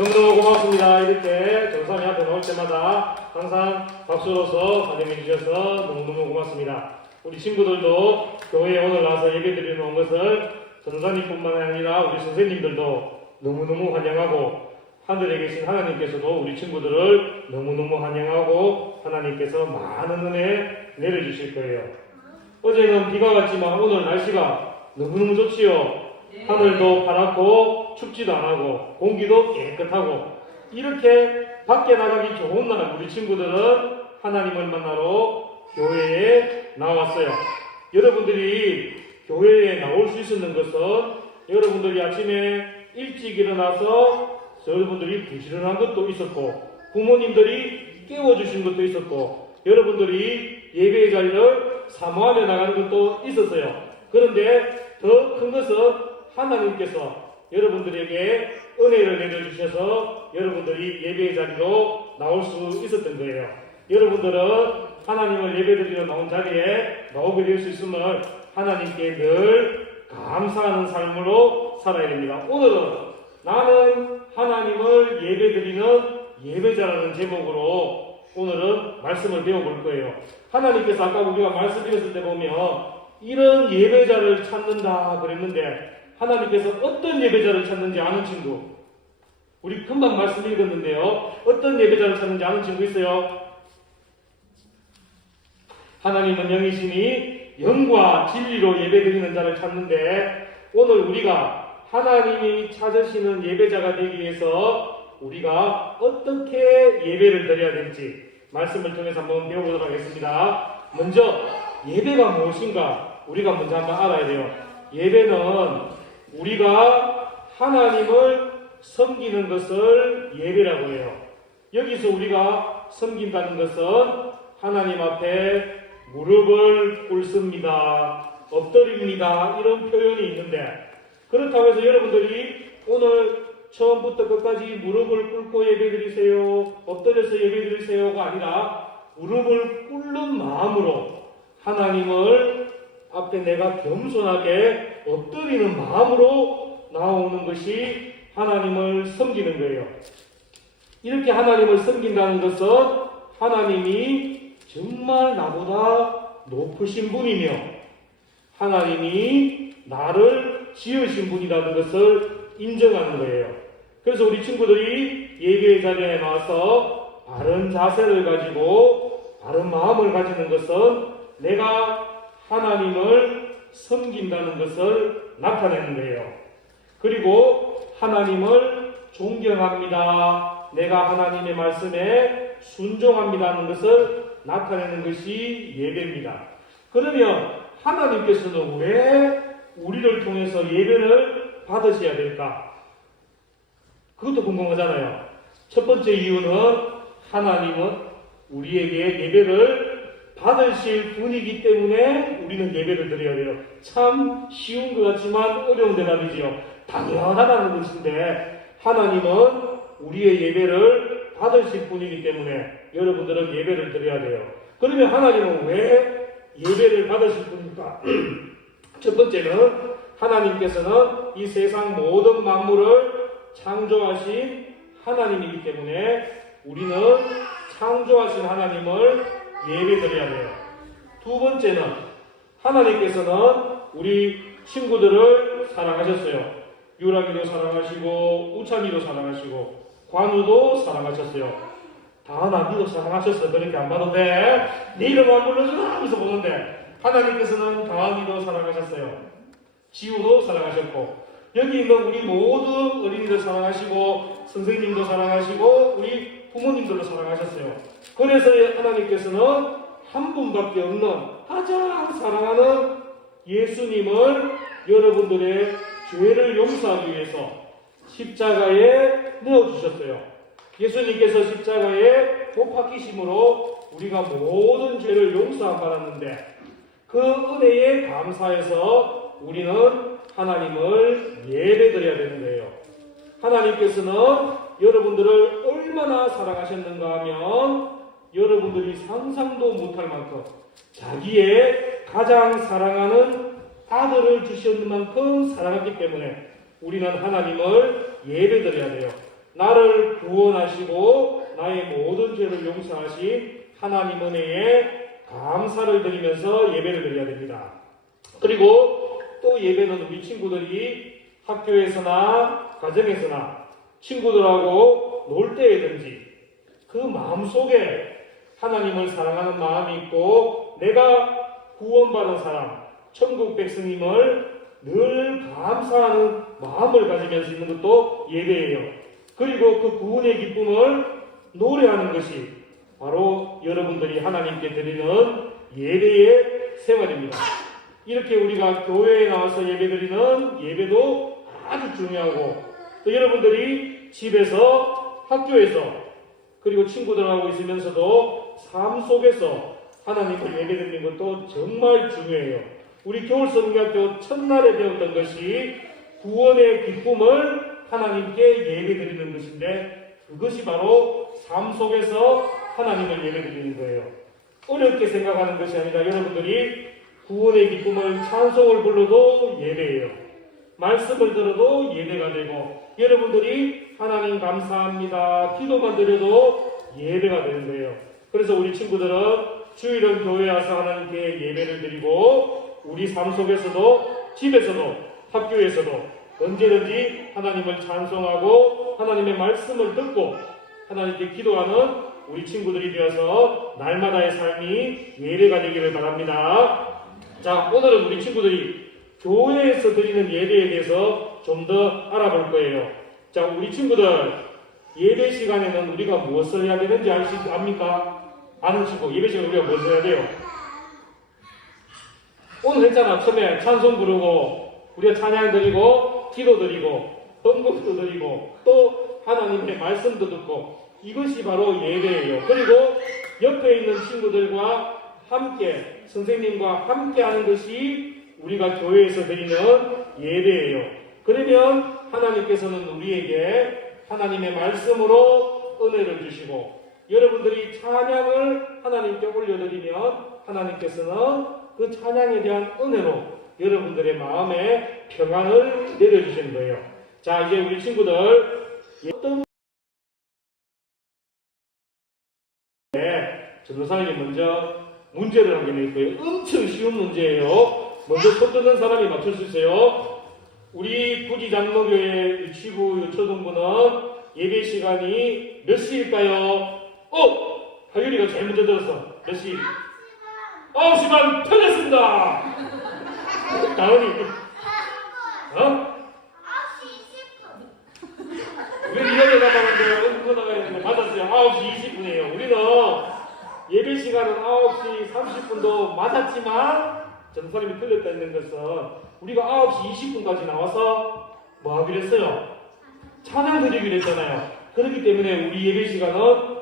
너무너무 고맙습니다. 이렇게 전사님 앞에 나올 때마다 항상 박수로서 환영해 주셔서 너무너무 고맙습니다. 우리 친구들도 교회에 오늘 와서 예배드리러 온 것을 전사님뿐만 아니라 우리 선생님들도 너무너무 환영하고, 하늘에 계신 하나님께서도 우리 친구들을 너무너무 환영하고 하나님께서 많은 은혜 내려주실 거예요. 어제는 비가 왔지만 오늘 날씨가 너무너무 좋지요. 하늘도 파랗고 춥지도 않고 공기도 깨끗하고, 이렇게 밖에 나가기 좋은 날 우리 친구들은 하나님을 만나러 교회에 나왔어요. 여러분들이 교회에 나올 수 있었는 것은 여러분들이 아침에 일찍 일어나서 여러분들이 부지런한 것도 있었고, 부모님들이 깨워주신 것도 있었고, 여러분들이 예배의 자리를 사모하며 나가는 것도 있었어요. 그런데 더 큰 것은 하나님께서 여러분들에게 은혜를 내려주셔서 여러분들이 예배의 자리로 나올 수 있었던 거예요. 여러분들은 하나님을 예배드리러 나온 자리에 나오게 될 수 있음을 하나님께 늘 감사하는 삶으로 살아야 됩니다. 오늘은 나는 하나님을 예배드리는 예배자라는 제목으로 오늘은 말씀을 배워볼 거예요. 하나님께서 아까 우리가 말씀 드렸을 때 보면 이런 예배자를 찾는다 그랬는데, 하나님께서 어떤 예배자를 찾는지 아는 친구, 우리 금방 말씀 읽었는데요, 어떤 예배자를 찾는지 아는 친구 있어요? 하나님은 영이시니 영과 진리로 예배드리는 자를 찾는데, 오늘 우리가 하나님이 찾으시는 예배자가 되기 위해서 우리가 어떻게 예배를 드려야 될지 말씀을 통해서 한번 배워보도록 하겠습니다. 먼저 예배가 무엇인가 우리가 먼저 한번 알아야 돼요. 예배는 우리가 하나님을 섬기는 것을 예배라고 해요. 여기서 우리가 섬긴다는 것은 하나님 앞에 무릎을 꿇습니다, 엎드립니다, 이런 표현이 있는데, 그렇다고 해서 여러분들이 오늘 처음부터 끝까지 무릎을 꿇고 예배드리세요, 엎드려서 예배드리세요가 아니라 무릎을 꿇는 마음으로 하나님을 앞에 내가 겸손하게 엎드리는 마음으로 나오는 것이 하나님을 섬기는 거예요. 이렇게 하나님을 섬긴다는 것은 하나님이 정말 나보다 높으신 분이며 하나님이 나를 지으신 분이라는 것을 인정하는 거예요. 그래서 우리 친구들이 예배의 자리에 나와서 바른 자세를 가지고 바른 마음을 가지는 것은 내가 하나님을 섬긴다는 것을 나타내는 거예요. 그리고 하나님을 존경합니다, 내가 하나님의 말씀에 순종합니다 하는 것을 나타내는 것이 예배입니다. 그러면 하나님께서는 왜 우리를 통해서 예배를 받으셔야 될까? 그것도 궁금하잖아요. 첫 번째 이유는 하나님은 우리에게 예배를 받으실 분이기 때문에 우리는 예배를 드려야 돼요. 참 쉬운 것 같지만 어려운 대답이지요. 당연하다는 것인데, 하나님은 우리의 예배를 받으실 분이기 때문에 여러분들은 예배를 드려야 돼요. 그러면 하나님은 왜 예배를 받으실 분입니까? 첫 번째는 하나님께서는 이 세상 모든 만물을 창조하신 하나님이기 때문에 우리는 창조하신 하나님을 예배드려야 돼요. 두 번째는 하나님께서는 우리 친구들을 사랑하셨어요. 유랑이도 사랑하시고 우찬이도 사랑하시고 관우도 사랑하셨어요. 다은아기도 사랑하셨어요. 그렇게 안 봐도 돼. 네 이름 안 불러주나 하면서 보는데 다은이께서는 다은이도 사랑하셨어요. 지우도 사랑하셨고, 여기 있는 우리 모든 어린이들 사랑하시고 선생님도 사랑하시고 우리 부모님들도 사랑하셨어요. 그래서 하나님께서는 한 분밖에 없는 가장 사랑하는 예수님을 여러분들의 죄를 용서하기 위해서 십자가에 내어주셨어요. 예수님께서 십자가에 못 박히심으로 우리가 모든 죄를 용서함 받았는데, 그 은혜에 감사해서 우리는 하나님을 예배드려야 되는 거예요. 하나님께서는 여러분들을 얼마나 사랑하셨는가 하면 여러분들이 상상도 못할 만큼 자기의 가장 사랑하는 아들을 주셨는 만큼 사랑했기 때문에 우리는 하나님을 예배드려야 돼요. 나를 구원하시고 나의 모든 죄를 용서하신 하나님 은혜에 감사를 드리면서 예배를 드려야 됩니다. 그리고 또 예배는 우리 친구들이 학교에서나 가정에서나 친구들하고 놀 때에든지 그 마음속에 하나님을 사랑하는 마음이 있고 내가 구원받은 사람, 천국 백성임을 늘 감사하는 마음을 가지면서 있는 것도 예배예요. 그리고 그 구원의 기쁨을 노래하는 것이 바로 여러분들이 하나님께 드리는 예배의 생활입니다. 이렇게 우리가 교회에 나와서 예배드리는 예배도 아주 중요하고 또 여러분들이 집에서 학교에서 그리고 친구들하고 있으면서도 삶 속에서 하나님을 예배드리는 것도 정말 중요해요. 우리 겨울성경학교 첫날에 배웠던 것이 구원의 기쁨을 하나님께 예배드리는 것인데 그것이 바로 삶 속에서 하나님을 예배드리는 거예요. 어렵게 생각하는 것이 아니라 여러분들이 구원의 기쁨을 찬송을 불러도 예배예요. 말씀을 들어도 예배가 되고 여러분들이 하나님 감사합니다 기도만 드려도 예배가 되는 거예요. 그래서 우리 친구들은 주일은 교회에 와서 하나님께 예배를 드리고 우리 삶 속에서도 집에서도 학교에서도 언제든지 하나님을 찬송하고 하나님의 말씀을 듣고 하나님께 기도하는 우리 친구들이 되어서 날마다의 삶이 예배가 되기를 바랍니다. 자, 오늘은 우리 친구들이 교회에서 드리는 예배에 대해서 좀 더 알아볼 거예요. 자, 우리 친구들 예배 시간에는 우리가 무엇을 해야 되는지 압니까? 아는 친구, 예배 시간에 우리가 무엇을 해야 돼요? 오늘 했잖아. 처음에 찬송 부르고 우리가 찬양 드리고 기도 드리고 헌금도 드리고 또 하나님의 말씀도 듣고 이것이 바로 예배예요. 그리고 옆에 있는 친구들과 함께 선생님과 함께 하는 것이 우리가 교회에서 드리는 예배예요. 그러면 하나님께서는 우리에게 하나님의 말씀으로 은혜를 주시고 여러분들이 찬양을 하나님께 올려드리면 하나님께서는 그 찬양에 대한 은혜로 여러분들의 마음에 평안을 내려주시는 거예요. 자, 이제 우리 친구들 어떤 전도사님이 먼저 문제를 하게 될 거예요. 엄청 쉬운 문제예요. 먼저 손 드는 사람이 맞출 수 있어요. 우리 구지 장로교회 유치부 유초동부는 예배 시간이 몇 시일까요? 하율이가 제일 먼저 들었어. 몇 시? 9시 반 틀렸습니다. 다은이 9시 20분. 우리 이번에 나가는데 그거 나가야 되는데 맞았어요. 9시 20분이에요. 우리는 예배 시간은 9시 30분도 맞았지만 전사님이 틀렸다는 것은 우리가 9시 20분까지 나와서 뭐 하기로 했어요? 찬양 드리기로 했잖아요. 그렇기 때문에 우리 예배 시간은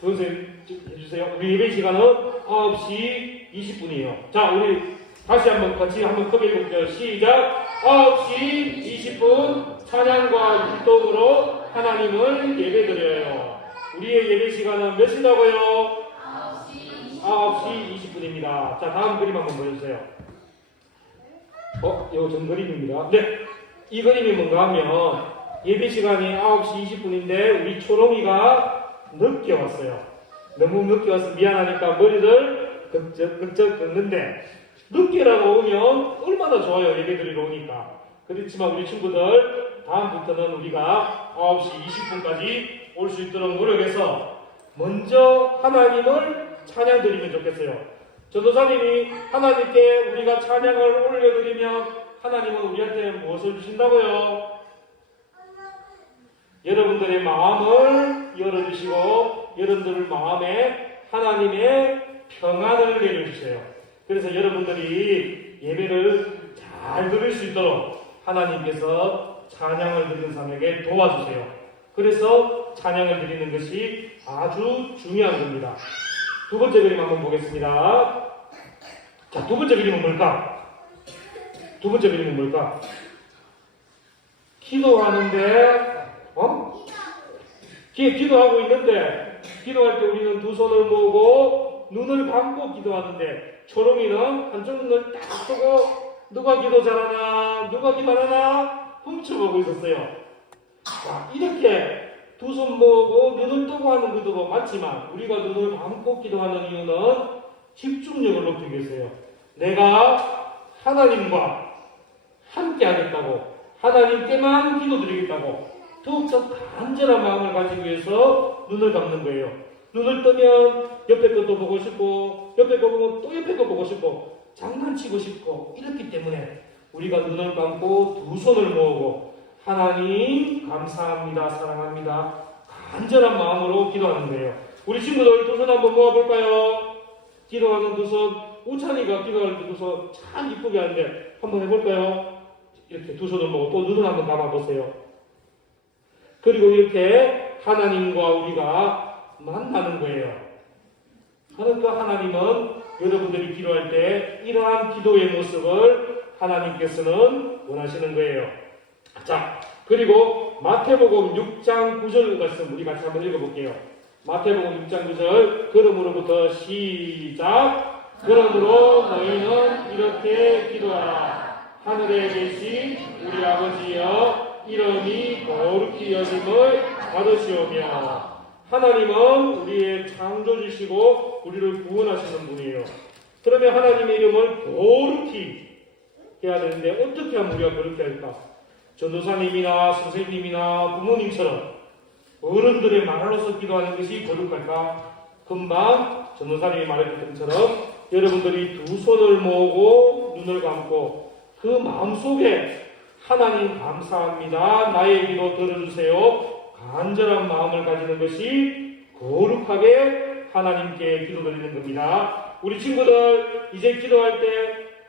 도현쌤 해주세요. 우리 예배 시간은 9시 20분이에요. 자, 우리 다시 한번 같이 한번 크게 읽어볼게요. 시작! 9시 20분 찬양과 율동으로 하나님을 예배드려요. 우리의 예배 시간은 몇 시라고요? 9시 20분입니다. 자, 다음 그림 한번 보여주세요. 이거 전 그림입니다. 네. 이 그림이 뭔가 하면 예배 시간이 9시 20분인데 우리 초롱이가 늦게 왔어요. 너무 늦게 와서 미안하니까 머리를 긁적 긁는데 늦게라도 오면 얼마나 좋아요. 예배 드리러 오니까. 그렇지만 우리 친구들 다음부터는 우리가 9시 20분까지 올 수 있도록 노력해서 먼저 하나님을 찬양 드리면 좋겠어요. 전도사님이 하나님께 우리가 찬양을 올려드리면 하나님은 우리한테 무엇을 주신다고요? 여러분들의 마음을 열어주시고 여러분들 마음에 하나님의 평안을 내려주세요. 그래서 여러분들이 예배를 잘 드릴 수 있도록 하나님께서 찬양을 드리는 사람에게 도와주세요. 그래서 찬양을 드리는 것이 아주 중요한 겁니다. 두 번째 그림 한번 보겠습니다. 자, 두 번째 그림은 뭘까? 두 번째 그림은 뭘까? 기도하는데 기도하고 있는데 기도할 때 우리는 두 손을 모으고 눈을 감고 기도하는데 초롱이는 한쪽 눈을 딱 뜨고 누가 기도 잘하나 누가 기도하나 훔쳐보고 있었어요. 자, 이렇게 두 손 모으고 눈을 뜨고 하는 기도가 맞지만 우리가 눈을 감고 기도하는 이유는 집중력을 높이기 위해서요. 내가 하나님과 함께 하겠다고, 하나님께만 기도드리겠다고 더욱더 간절한 마음을 가지기 위해서 눈을 감는 거예요. 눈을 뜨면 옆에 것도 보고 싶고, 옆에 거 보면 또 옆에 거 보고 싶고, 장난치고 싶고, 이렇기 때문에 우리가 눈을 감고 두 손을 모으고 하나님 감사합니다, 사랑합니다, 간절한 마음으로 기도하는 거예요. 우리 친구들 두 손 한번 모아볼까요? 기도하는 두 손, 우찬이가 기도할 때 두 손 참 이쁘게 하는데 한번 해볼까요? 이렇게 두 손을 모으고 또 눈을 한번 감아보세요. 그리고 이렇게 하나님과 우리가 만나는 거예요. 그러니까 하나님은 여러분들이 기도할 때 이러한 기도의 모습을 하나님께서는 원하시는 거예요. 자, 그리고 마태복음 6장 9절 말씀 우리 같이 한번 읽어볼게요. 마태복음 6장 9절 그러므로부터 시작. 그러므로 너희는 이렇게 기도하라. 하늘에 계신 우리 아버지여 이름이 거룩히 여김을 받으시오며. 하나님은 우리의 창조주시고 우리를 구원하시는 분이에요. 그러면 하나님의 이름을 거룩히 해야 되는데 어떻게 하면 우리가 거룩히 할까? 전도사님이나 선생님이나 부모님처럼 어른들의 말로서 기도하는 것이 거룩할까? 금방 전도사님이 말했던 것처럼 여러분들이 두 손을 모으고 눈을 감고 그 마음속에 하나님 감사합니다, 나의 기도 들어주세요, 간절한 마음을 가지는 것이 거룩하게 하나님께 기도드리는 겁니다. 우리 친구들 이제 기도할 때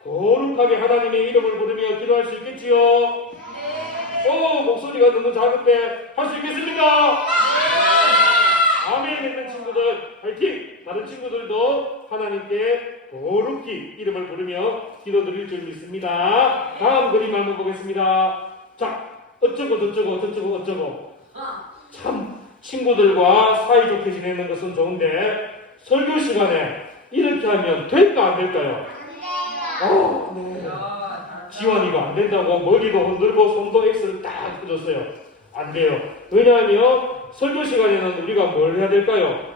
거룩하게 하나님의 이름을 부르며 기도할 수 있겠지요? 네. 목소리가 너무 작은데 할 수 있겠습니까? 네. 아멘 했는 친구들 화이팅! 다른 친구들도 하나님께 거룩히 이름을 부르며 기도드릴 줄 믿습니다. 다음 그림 한번 보겠습니다. 자, 어쩌고 저쩌고 저쩌고 어쩌고. 참 친구들과 사이좋게 지내는 것은 좋은데 설교 시간에 이렇게 하면 될까 안 될까요? 네. 지원이가 안 된다고 머리도 흔들고 손도 X를 딱 해줬어요. 안 돼요. 왜냐하면 설교 시간에는 우리가 뭘 해야 될까요?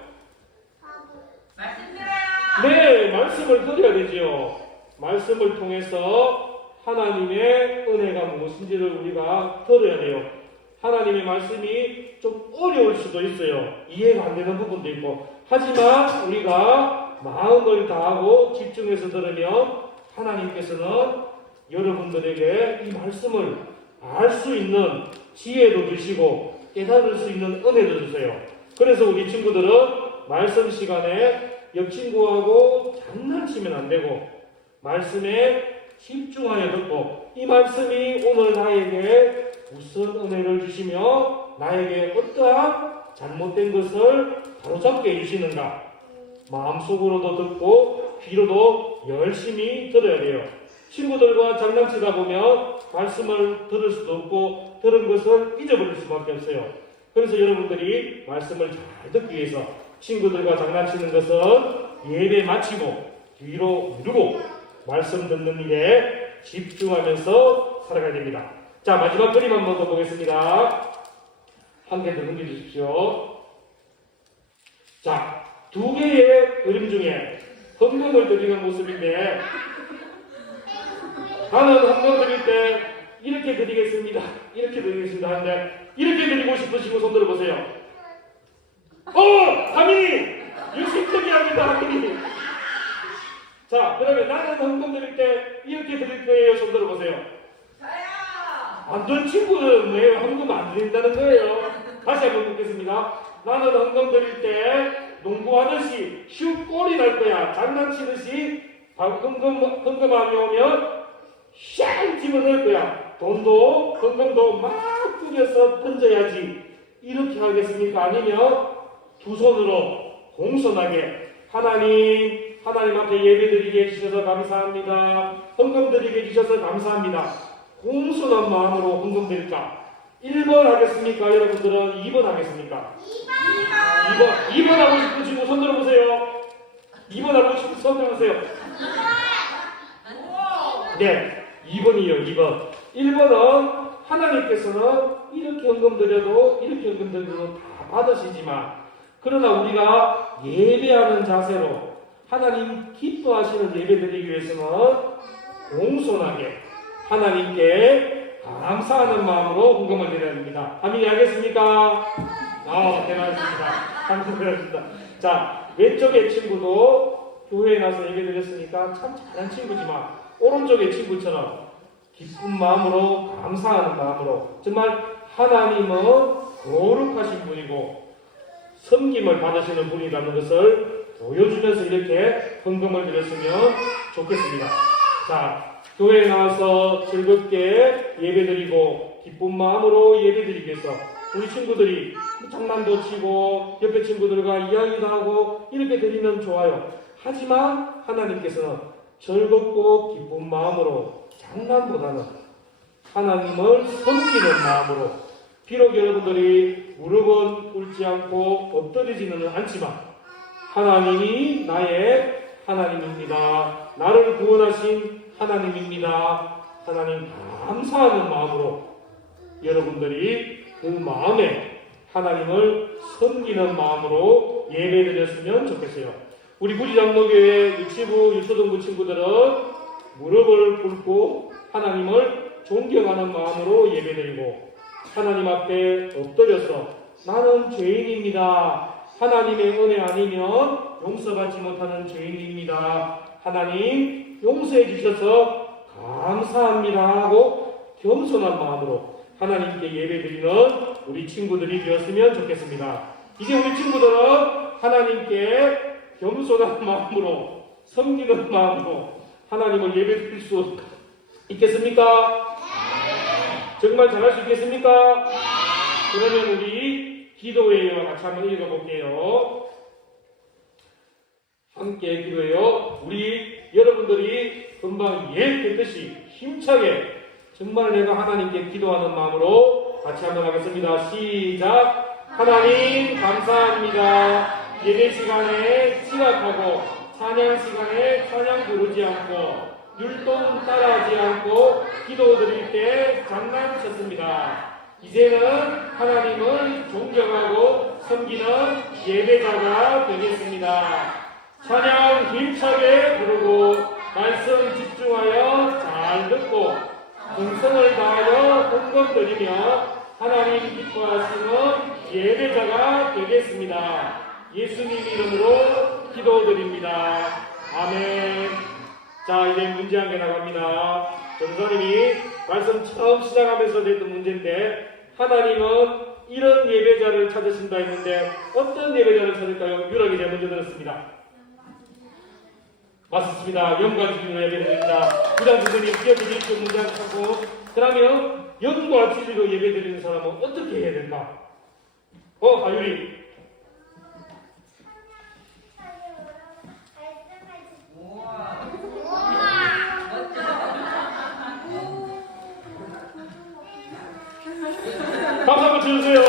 말씀 들어요. 네, 말씀을 들어야 되지요. 말씀을 통해서 하나님의 은혜가 무엇인지를 우리가 들어야 돼요. 하나님의 말씀이 좀 어려울 수도 있어요. 이해가 안 되는 부분도 있고. 하지만 우리가 마음을 다하고 집중해서 들으면 하나님께서는 여러분들에게 이 말씀을 알 수 있는 지혜도 주시고 깨달을 수 있는 은혜도 주세요. 그래서 우리 친구들은 말씀 시간에 옆 친구하고 장난치면 안 되고 말씀에 집중하여 듣고 이 말씀이 오늘 나에게 무슨 은혜를 주시며 나에게 어떠한 잘못된 것을 바로잡게 해주시는가 마음속으로도 듣고 귀로도 열심히 들어야 돼요. 친구들과 장난치다 보면 말씀을 들을 수도 없고 들은 것을 잊어버릴 수밖에 없어요. 그래서 여러분들이 말씀을 잘 듣기 위해서 친구들과 장난치는 것은 예배 마치고 뒤로 미루고 말씀 듣는 일에 집중하면서 살아가야 됩니다. 자, 마지막 그림 한번 더 보겠습니다. 한 개 더 넘겨주십시오. 자, 두 개의 그림 중에 헌금을 드리는 모습인데 나는 헌금 드릴 때 이렇게 드리겠습니다. 이렇게 드리겠습니다 하는데 이렇게 드리고 싶으시고 손 들어보세요. 하민이! 역시 특이합니다, 하민이. 자, 그러면 나는 헌금 드릴 때 이렇게 드릴 거예요. 손 들어보세요. 저요. 안 된 친구는 왜 헌금 안 드린다는 거예요? 다시 한번 묻겠습니다. 나는 헌금 드릴 때 농구하듯이 슛 골이 날 거야. 장난치듯이 헌금함이 오면 샹 집어넣을 거야. 돈도 헌금도 막 뿌려서 던져야지. 이렇게 하겠습니까? 아니면 두 손으로 공손하게 하나님 앞에 예배드리게 해주셔서 감사합니다. 헌금 드리게 해주셔서 감사합니다. 공손한 마음으로 헌금 드릴까? 1번 하겠습니까? 여러분들은 2번 하겠습니까? 2번 하고 싶은 친구 손 들어보세요. 2번 하고 싶은 손 들어보세요. 네, 2번이요. 2번. 1번은 하나님께서는 이렇게 헌금 드려도 이렇게 헌금 드려도 다 받으시지만 그러나 우리가 예배하는 자세로 하나님 기뻐하시는 예배 드리기 위해서는 공손하게 하나님께 감사하는 마음으로 헌금을 드려야 됩니다. 아멘 하겠습니까? 대단하십니다. 감사드립니다. 자, 왼쪽의 친구도 교회에 나서 예배 드렸으니까 참 잘한 친구지만 오른쪽의 친구처럼 기쁜 마음으로 감사하는 마음으로 정말 하나님은 거룩하신 분이고 섬김을 받으시는 분이라는 것을 보여주면서 이렇게 헌금을 드렸으면 좋겠습니다. 자, 교회에 나와서 즐겁게 예배드리고 기쁜 마음으로 예배드리기 위해서 우리 친구들이 장난도 치고 옆에 친구들과 이야기도 하고 이렇게 드리면 좋아요. 하지만 하나님께서는 즐겁고 기쁜 마음으로 장난보다는 하나님을 섬기는 마음으로 비록 여러분들이 무릎은 꿇지 않고 엎드리지는 않지만 하나님이 나의 하나님입니다. 나를 구원하신 하나님입니다. 하나님 감사하는 마음으로 여러분들이 그 마음에 하나님을 섬기는 마음으로 예배드렸으면 좋겠어요. 우리 부지장로교회 유치부 유초등부 친구들은 무릎을 꿇고 하나님을 존경하는 마음으로 예배드리고 하나님 앞에 엎드려서 나는 죄인입니다. 하나님의 은혜 아니면 용서받지 못하는 죄인입니다. 하나님 용서해 주셔서 감사합니다 하고 겸손한 마음으로 하나님께 예배드리는 우리 친구들이 되었으면 좋겠습니다. 이제 우리 친구들은 하나님께 겸손한 마음으로 섬기는 마음으로 하나님을 예배드릴 수 있겠습니까? 정말 잘할 수 있겠습니까? 그러면 우리 기도회와 같이 한번 읽어볼게요. 함께 기도해요. 우리 여러분들이 금방 예했듯이 힘차게 정말 내가 하나님께 기도하는 마음으로 같이 한번 하겠습니다. 시작. 하나님 감사합니다. 예배 시간에 지각하고 찬양 시간에 찬양 부르지 않고 율동 따라하지 않고 기도 드릴 때 장난쳤습니다. 이제는 하나님을 존경하고 섬기는 예배자가 되겠습니다. 찬양 힘차게 부르고 말씀 집중하여 잘 듣고 정성을 다하여 헌금 드리며 하나님 기뻐하시는 예배자가 되겠습니다. 예수님 이름으로 기도드립니다. 아멘. 자, 이제 문제 한 개 나갑니다. 전사님이 말씀 처음 시작하면서 냈던 문제인데 하나님은 이런 예배자를 찾으신다 했는데 어떤 예배자를 찾을까요? 유럽이 제가 먼저 들었습니다. 맞습니다. 영과 진리로 예배드립니다. 부장 선생님 기억해주십시오. 문장 찾고 그러면 영과 진리로 예배드리는 사람은 어떻게 해야 될까? 아유리 박수 한번 쳐주세요.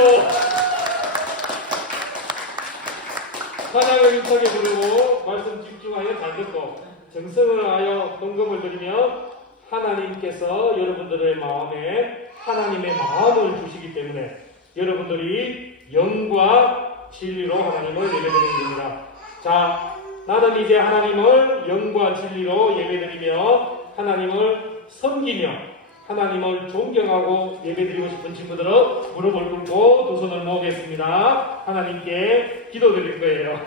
찬양을 힘차게 부르고 말씀 집중하여 잘 듣고 정성을 하여 헌금을 드리며 하나님께서 여러분들의 마음에 하나님의 마음을 주시기 때문에 여러분들이 영과 진리로 하나님을 예배드리는 겁니다. 자, 나는 이제 하나님을 영과 진리로 예배드리며 하나님을 섬기며 하나님을 존경하고 예배드리고 싶은 친구들은 무릎을 꿇고 두 손을 모으겠습니다. 하나님께 기도드릴 거예요.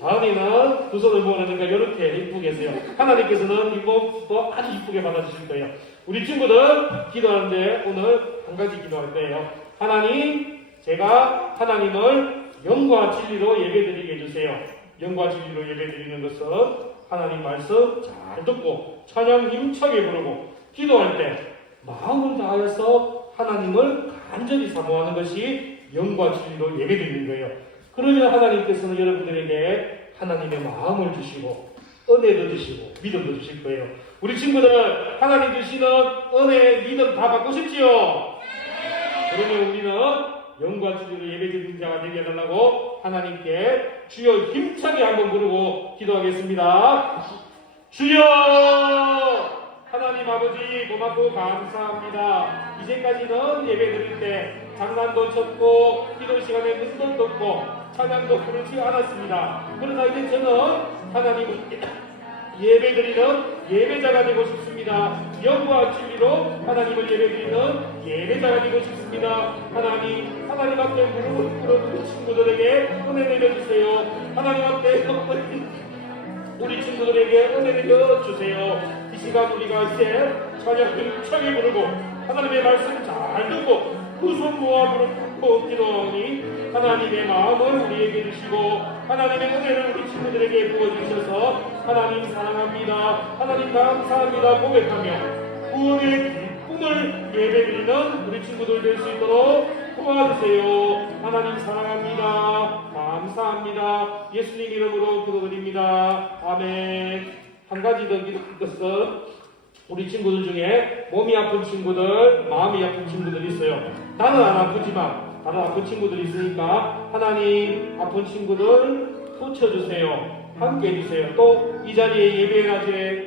다은이는 두 손을 모으니까 이렇게 이쁘게 계세요. 하나님께서는 이거 아주 이쁘게 받아주실 거예요. 우리 친구들 기도하는데 오늘 한 가지 기도할 거예요. 하나님, 제가 하나님을 영과 진리로 예배드리게 해주세요. 영과 진리로 예배드리는 것은 하나님 말씀 잘 듣고 찬양 힘차게 부르고 기도할 때 마음을 다하여서 하나님을 간절히 사모하는 것이 영과 진리로 예배드리는 거예요. 그러면 하나님께서는 여러분들에게 하나님의 마음을 주시고 은혜도 주시고 믿음도 주실 거예요. 우리 친구들 하나님 주시는 은혜, 믿음 다 받고 싶지요? 그러면 우리는 영과 진리로 예배드리는 자가 되게 해달라고 하나님께 주여 힘차게 한번 부르고 기도하겠습니다. 주여 하나님 아버지 고맙고 감사합니다. 이제까지는 예배 드릴 때 장난도 쳤고 기도 시간에 눈도 떴고 찬양도 부르지 않았습니다. 그러나 이제 저는 하나님을 예배 드리는 예배자가 되고 싶습니다. 영과 진리로 하나님을 예배 드리는 예배자가 되고 싶습니다. 하나님 앞에 무릎을 꿇은 친구들에게 은혜 내려주세요. 하나님 앞에 우리 친구들에게 은혜 내려주세요. 이 시간 우리가 이제 찬양 힘차게 부르고 하나님의 말씀 잘 듣고 그 손 모아 부르고 기도하니 하나님의 마음을 우리에게 주시고 하나님의 은혜를 우리 친구들에게 부어주셔서 하나님 사랑합니다. 하나님 감사합니다. 고백하며 구원의 기쁨을 예배드리는 우리 친구들 될 수 있도록 도와주세요. 하나님 사랑합니다. 감사합니다. 예수님 이름으로 기도드립니다. 아멘. 한 가지 더 기도할 것은 우리 친구들 중에 몸이 아픈 친구들, 마음이 아픈 친구들이 있어요. 나는 안 아프지만 다른 아픈 친구들이 있으니까 하나님 아픈 친구들 고쳐주세요. 함께 해주세요. 또 이 자리에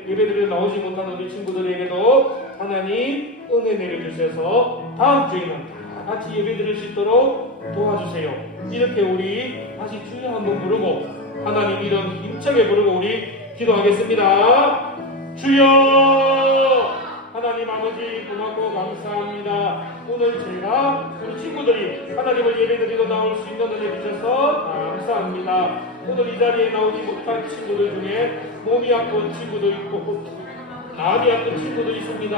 예배드리러 나오지 못한 우리 친구들에게도 하나님 은혜 내려주셔서 다음 주에는 다 같이 예배드릴 수 있도록 도와주세요. 이렇게 우리 다시 주여 한번 부르고 하나님 이름 힘차게 부르고 우리 기도하겠습니다. 주여! 하나님 아버지 고맙고 감사합니다. 오늘 제가 우리 친구들이 하나님을 예배드리러 나올 수 있는 은혜 주셔서 감사합니다. 오늘 이 자리에 나오지 못한 친구들 중에 몸이 아픈 친구도 있고 마음이 아픈 친구도 있습니다.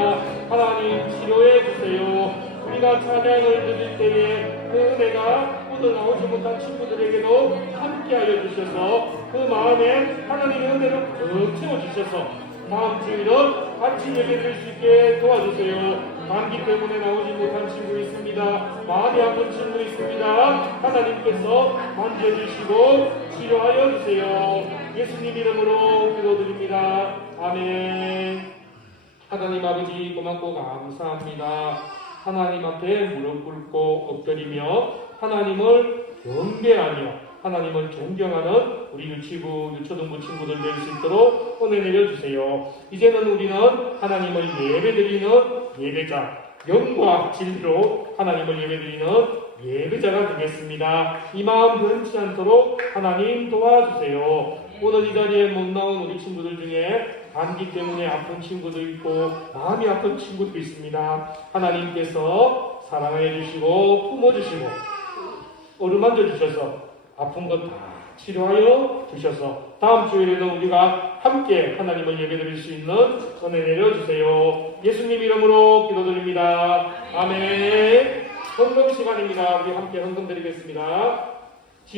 하나님 치료해 주세요. 우리가 찬양을 드릴 때에 그 은혜가 오늘 나오지 못한 친구들에게도 함께하여 주셔서 그 마음에 하나님의 은혜를 더 채워주셔서 다음 주일은 같이 예배드릴 수 있게 도와주세요. 감기 때문에 나오지 못한 친구 있습니다. 마음이 아픈 친구 있습니다. 하나님께서 만져주시고 치료하여 주세요. 예수님 이름으로 기도드립니다. 아멘. 하나님 아버지 고맙고 감사합니다. 하나님 앞에 무릎 꿇고 엎드리며 하나님을 경배하며 하나님을 존경하는 우리 유치부, 유초등부 친구들 될 수 있도록 은혜 내려주세요. 이제는 우리는 하나님을 예배드리는 예배자, 영과 진리로 하나님을 예배드리는 예배자가 되겠습니다. 이 마음 변치 않도록 하나님 도와주세요. 오늘 이 자리에 못 나온 우리 친구들 중에 감기 때문에 아픈 친구도 있고 마음이 아픈 친구도 있습니다. 하나님께서 사랑해 주시고 품어주시고 어루만져 주셔서 아픈 것 다 치료하여 주셔서 다음 주일에도 우리가 함께 하나님을 예배드릴 수 있는 은혜 내려주세요. 예수님 이름으로 기도드립니다. 아멘. 헌금 시간입니다. 우리 함께 헌금 드리겠습니다.